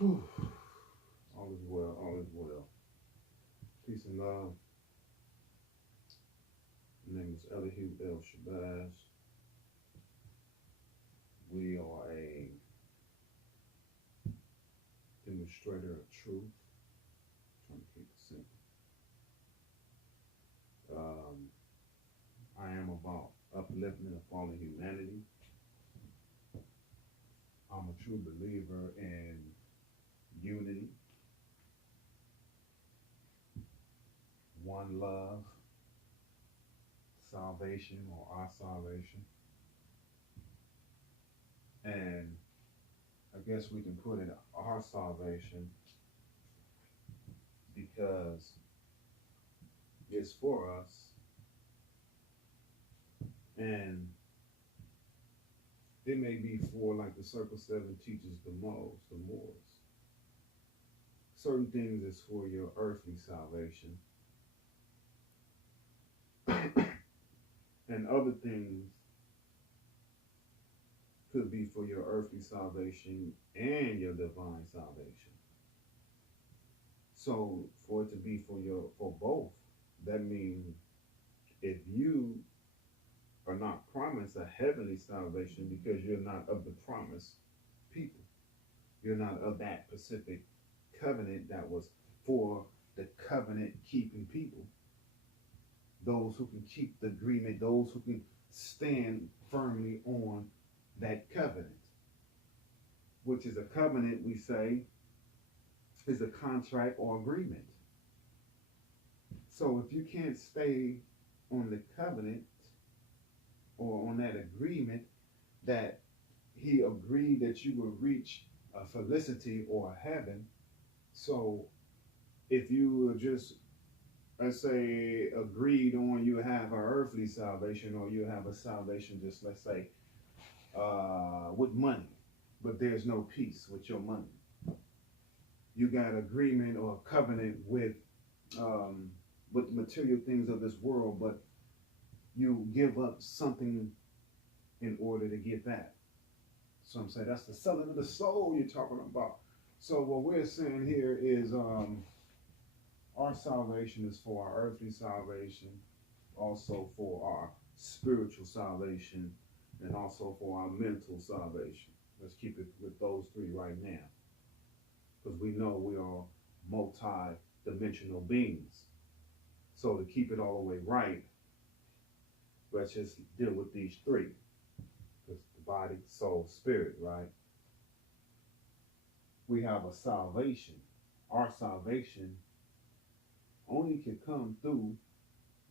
Whew. All is well, all is well. Peace and love. My name is Elihu El Shabazz. We are a demonstrator of truth. Trying to keep it simple. Um, I am about upliftment of fallen humanity. I'm a true believer in unity, one love, salvation or our salvation. And I guess we can put it our salvation because it's for us and it may be for, like the Circle 7 teaches the most, the Moors. Certain things is for your earthly salvation and other things could be for your earthly salvation and your divine salvation. So for it to be for both, that means if you are not promised a heavenly salvation because you're not of the promised people, you're not of that specific covenant that was for the covenant keeping people, those who can keep the agreement, those who can stand firmly on that covenant, which is a covenant, we say, is a contract or agreement. So if you can't stay on the covenant or on that agreement that he agreed that you will reach a felicity or a heaven, so if you just, let's say, agreed on you have an earthly salvation or you have a salvation just, let's say, with money, but there's no peace with your money. You got agreement or covenant with material things of this world, but you give up something in order to get that. So I'm saying that's the selling of the soul you're talking about. So what we're saying here is our salvation is for our earthly salvation, also for our spiritual salvation, and also for our mental salvation. Let's keep it with those three right now, because we know we are multi-dimensional beings. So to keep it all the way right, let's just deal with these three. Because the body, soul, spirit, right? We have a salvation. Our salvation only can come through,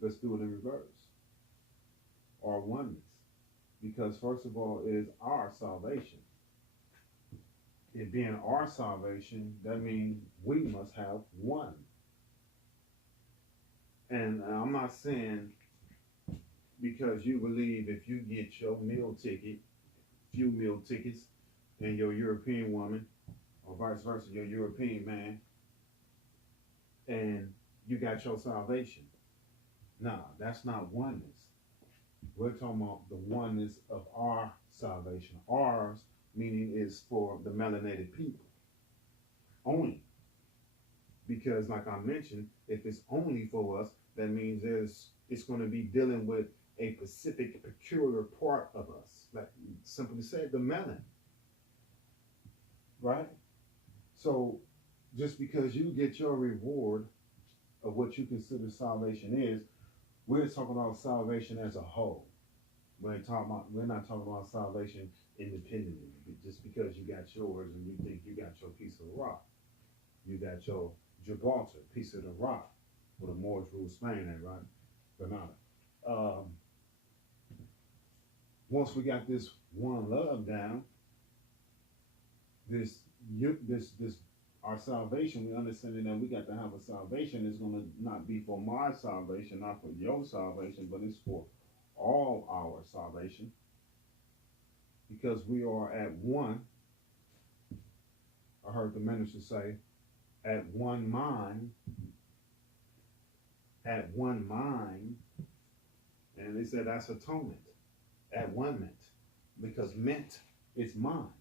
let's do it in reverse, our oneness. Because first of all, it is our salvation. It being our salvation, that means we must have one. And I'm not saying because you believe if you get your meal ticket, few meal tickets, and your European woman, or vice versa, your European man, and you got your salvation. Nah, that's not oneness. We're talking about the oneness of our salvation. Ours, meaning, is for the melanated people only. Because, like I mentioned, if it's only for us, that means it's going to be dealing with a specific, peculiar part of us. Like simply said, the melanin. Right? So, just because you get your reward of what you consider salvation is, we're talking about salvation as a whole. We're not talking about salvation independently. Just because you got yours and you think you got your piece of the rock, you got your Gibraltar piece of the rock, where the Moors rule Spain at, right? Granada. Once we got this one love down, this our salvation, we understanding that we got to have a salvation. It's going to not be for my salvation, not for your salvation, but it's for all our salvation, because we are at one. I heard the minister say, at one mind, and they said that's atonement, at one ment, because ment is mind.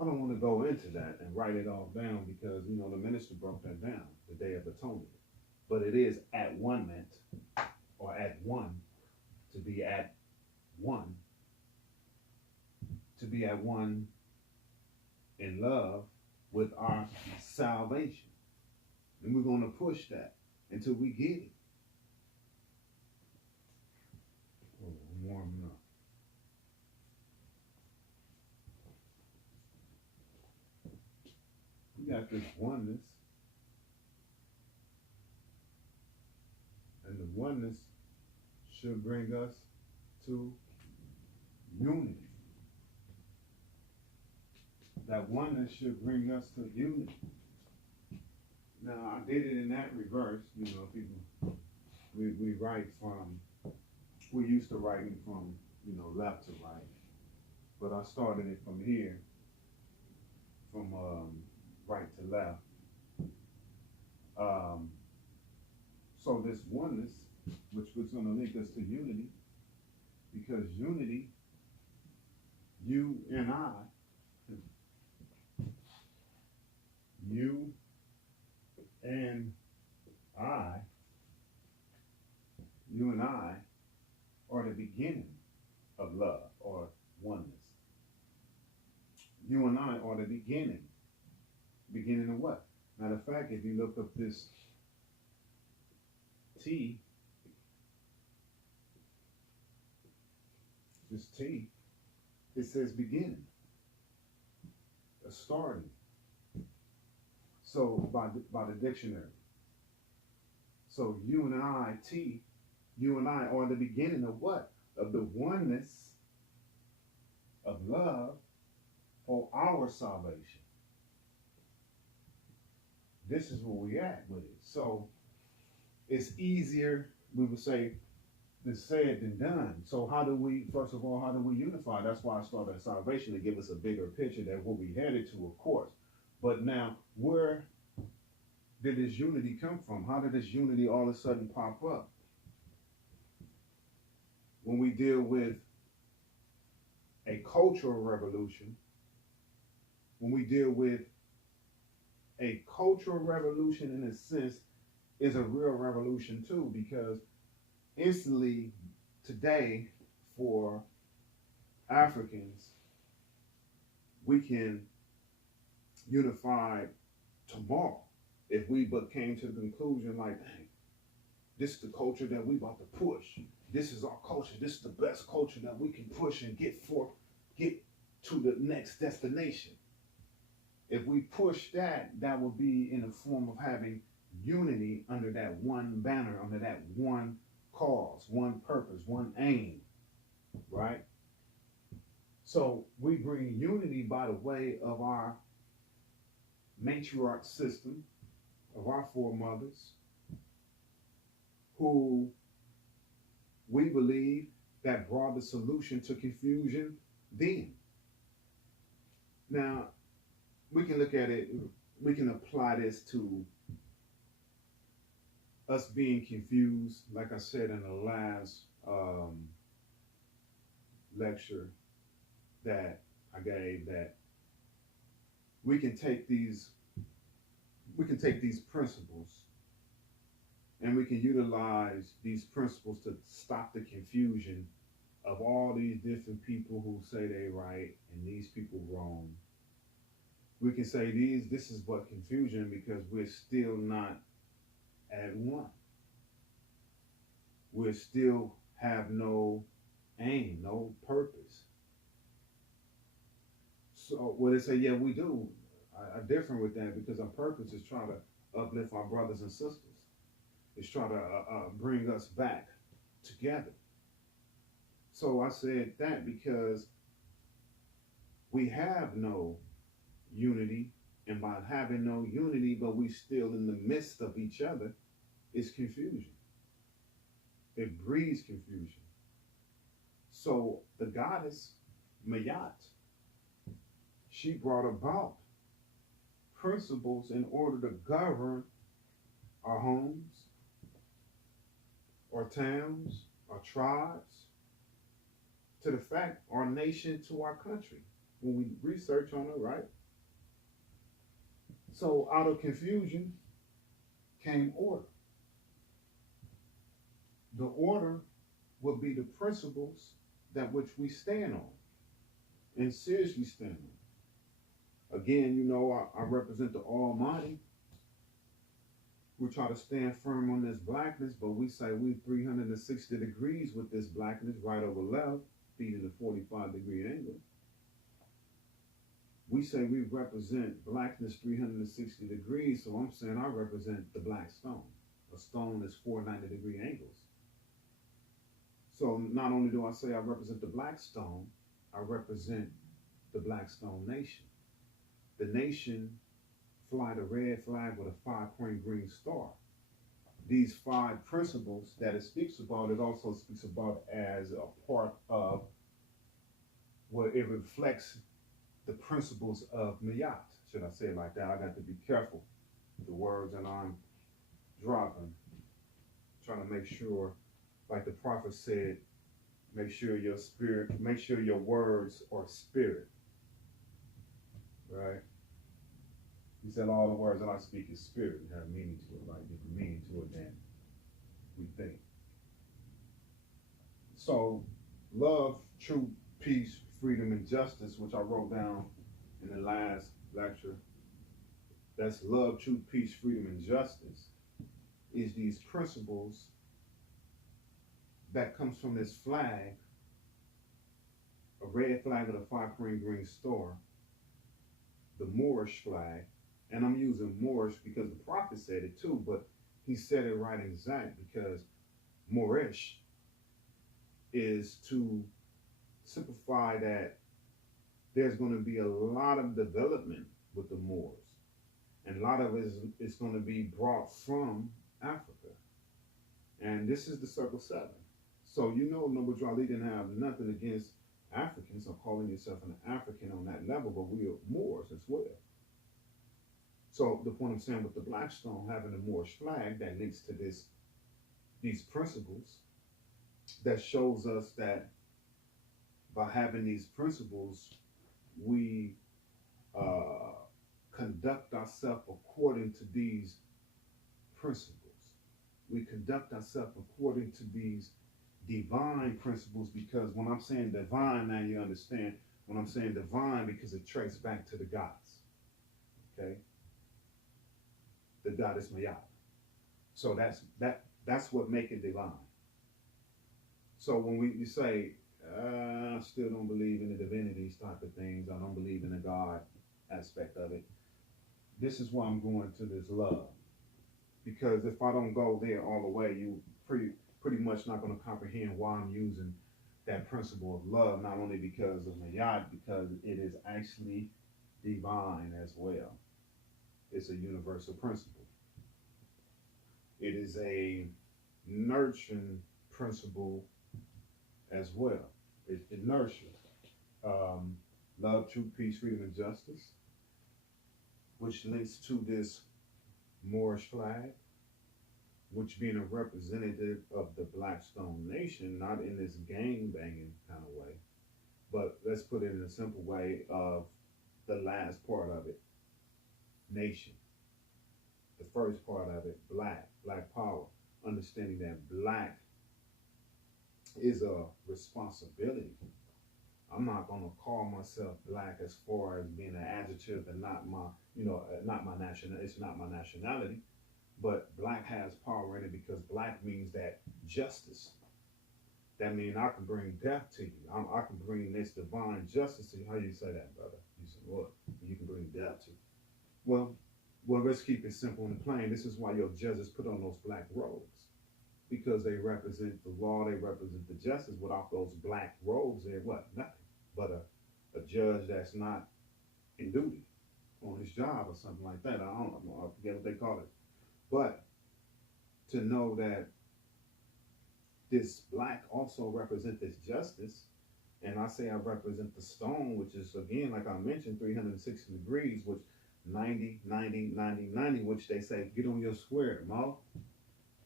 I don't want to go into that and write it all down because, you know, the minister broke that down, the Day of Atonement. But it is at one meant, or at one, to be at one, to be at one in love with our salvation. And we're going to push that until we get it. Oh, I'm warming up. We got this oneness, and the oneness should bring us to unity. That oneness should bring us to unity. Now, I did it in that reverse. You know, people, we write from, we're used to writing from, you know, left to right. But I started it from here, from right to left. So this oneness, which was going to link us to unity, because unity, you and I, you and I, you and I are the beginning of love or oneness. You and I are the beginning. Beginning of what? Matter of fact, if you look up this T, it says beginning, a starting. So by the dictionary. So you and I, T, you and I are the beginning of what? Of the oneness of love for our salvation. This is where we at with it. So it's easier, we would say, to say it than done. So how do we, first of all, how do we unify? That's why I started at salvation, to give us a bigger picture that what we headed to, of course. But now, where did this unity come from? How did this unity all of a sudden pop up? When we deal with a cultural revolution, when we deal with a cultural revolution, in a sense, is a real revolution too, because instantly today, for Africans, we can unify tomorrow if we but came to the conclusion like, dang, this is the culture that we about to push. This is our culture. This is the best culture that we can push and get to the next destination. If we push that, that will be in the form of having unity under that one banner, under that one cause, one purpose, one aim, right? So we bring unity by the way of our matriarch system, of our foremothers, who we believe that brought the solution to confusion then. Now, we can look at it, we can apply this to us being confused, like I said in the last lecture that I gave, that we can take these principles and we can utilize these principles to stop the confusion of all these different people who say they right and these people wrong. We can say this is what confusion, because we're still not at one. We still have no aim, no purpose. So when they say, yeah, we do, I differ with that, because our purpose is trying to uplift our brothers and sisters. It's trying to bring us back together. So I said that because we have no unity, and by having no unity, but we still in the midst of each other, it's confusion. It breeds confusion. So the goddess Mayat, she brought about principles in order to govern our homes, our towns, our tribes, to the fact, our nation, to our country. when we research on it, right? So out of confusion came order. The order would be the principles that which we stand on and seriously stand on. Again, I represent the Almighty. We try to stand firm on this blackness, but we say we 360 degrees with this blackness, right over left, feet in a 45-degree angle. We say we represent blackness 360 degrees, so I'm saying I represent the black stone. A stone is 490-degree angles. So not only do I say I represent the black stone, I represent the black stone nation. The nation fly the red flag with a 5-point green star. These 5 principles that it speaks about, it also speaks about as a part of where it reflects the principles of Miyat. Should I say it like that? I got to be careful with the words that I'm dropping. Trying to make sure, like the prophet said, make sure your words are spirit. Right? He said all the words that I speak is spirit and have meaning to it, right? Different meaning to it than we think. So love, truth, peace, freedom, and justice, which I wrote down in the last lecture. That's love, truth, peace, freedom, and justice, is these principles that comes from this flag, a red flag with a 5-point green star, the Moorish flag. And I'm using Moorish because the prophet said it too, but he said it right exact, because Moorish is to simplify that there's going to be a lot of development with the Moors. And a lot of it is going to be brought from Africa. And this is the Circle 7. So Noble Drali didn't have nothing against Africans or calling yourself an African on that level, but we are Moors as well. So the point I'm saying with the black stone having the Moorish flag, that links to these principles, that shows us that by having these principles, we conduct ourselves according to these principles. We conduct ourselves according to these divine principles, because when I'm saying divine, now you understand when I'm saying divine, because it traces back to the gods. Okay? The goddess Mayat. So that's what makes it divine. So when we say, I still don't believe in the divinities type of things, I don't believe in the God aspect of it, this is why I'm going to this love. Because if I don't go there all the way, you pretty much not going to comprehend why I'm using that principle of love, not only because of Mayat, because it is actually divine as well. It's a universal principle. It is a nurturing principle as well. It nurtures love, truth, peace, freedom, and justice, which links to this Moorish flag, which being a representative of the Blackstone Nation, not in this gang-banging kind of way, but let's put it in a simple way of the last part of it, nation. The first part of it, black power, understanding that black is a responsibility. I'm not going to call myself black as far as being an adjective and not my it's not my nationality, but black has power in it because black means that justice. That means I can bring death to you. I can bring this divine justice to you. How do you say that, brother? You say, what? You can bring death to you. Well, let's keep it simple and plain. This is why your judges put on those black robes, because they represent the law, they represent the justice. Without those black robes, they're what? Nothing but a judge that's not in duty on his job or something like that. I don't know. I forget what they call it. But to know that this black also represents this justice, and I say I represent the stone, which is, again, like I mentioned, 360 degrees, which 90, 90, 90, 90, which they say, get on your square, Mo.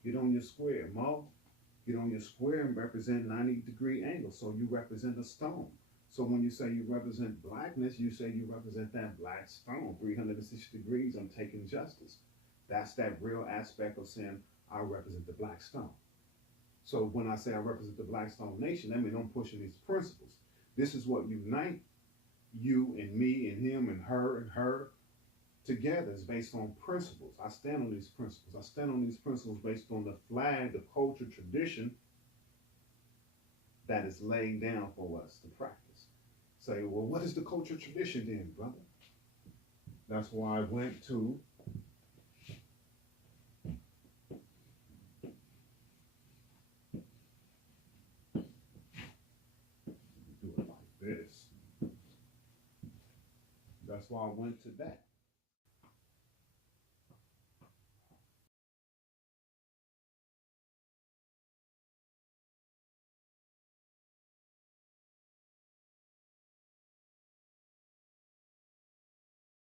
Get on your square, Mo. Get on your square and represent 90-degree angle. So you represent a stone. So when you say you represent blackness, you say you represent that black stone, 360 degrees. I'm taking justice. That's that real aspect of saying I represent the black stone. So when I say I represent the Black Stone Nation, that means I'm pushing these principles. This is what unite you and me and him and her together is based on principles. I stand on these principles. I stand on these principles based on the flag, the culture, tradition that is laid down for us to practice. Say, well, what is the culture tradition then, brother? That's why I went to do it like this. That's why I went to that.